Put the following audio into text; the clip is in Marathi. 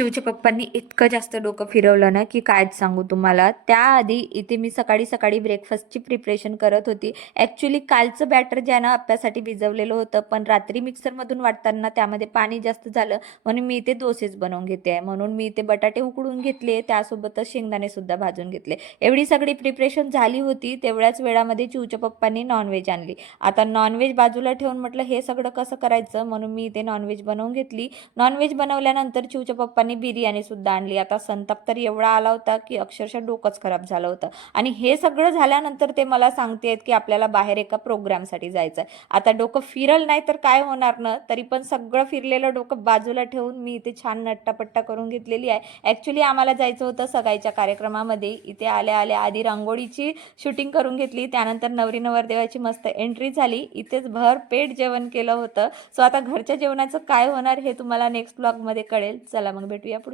चिवच्या पप्पांनी इतकं जास्त डोकं फिरवलं ना, की कायच सांगू तुम्हाला. त्याआधी इथे मी सकाळी-सकाळी ब्रेकफास्टची प्रिपरेशन करत होती. ॲक्चुअली कालचं बॅटर जे आहे ना, आप्प्यासाठी भिजवलेलं होतं, पण रात्री मिक्सरमधून वाटताना त्यामध्ये पाणी जास्त झालं, म्हणून मी इथे डोसेच बनवून घेते आहे. म्हणून मी इथे बटाटे उकडून घेतले, त्यासोबतच शेंगदाणेसुद्धा भाजून घेतले. एवढी सगळी प्रिपरेशन झाली होती, तेवढ्याच वेळामध्ये चिवच्या पप्पांनी नॉन-व्हेज आणली. आता नॉन-व्हेज बाजूला ठेवून म्हटलं, हे सगळं कसं करायचं? म्हणून मी इथे नॉन-व्हेज बनवून घेतली. नॉनव्हेज बनवल्यानंतर चिवच्या पप्पांनी बिर्याणी सुद्धा आणली. आता संताप तर एवढा आला होता की अक्षरशः डोकंच खराब झालं होतं. आणि हे सगळं झाल्यानंतर ते मला सांगतेयत की आपल्याला बाहेर एका प्रोग्रामसाठी जायचं आहे. आता डोकं फिरल नाही तर काय होणार ना, तरी पण सगळं फिरलेलं डोकं बाजूला ठेवून मी इथे छान नट्टापट्टा करून घेतलेली आहे. ॲक्च्युली आम्हाला जायचं होतं सगाईच्या कार्यक्रमामध्ये. इथे आल्या आल्या आधी रांगोळीची शूटिंग करून घेतली, त्यानंतर नवरी नवरदेवाची मस्त एंट्री झाली. इथेच भरपेट जेवण केलं होतं. सो आता घरच्या जेवणाचं काय होणार हे तुम्हाला नेक्स्ट ब्लॉगमध्ये कळेल. चला मग भेटूया पुढच्या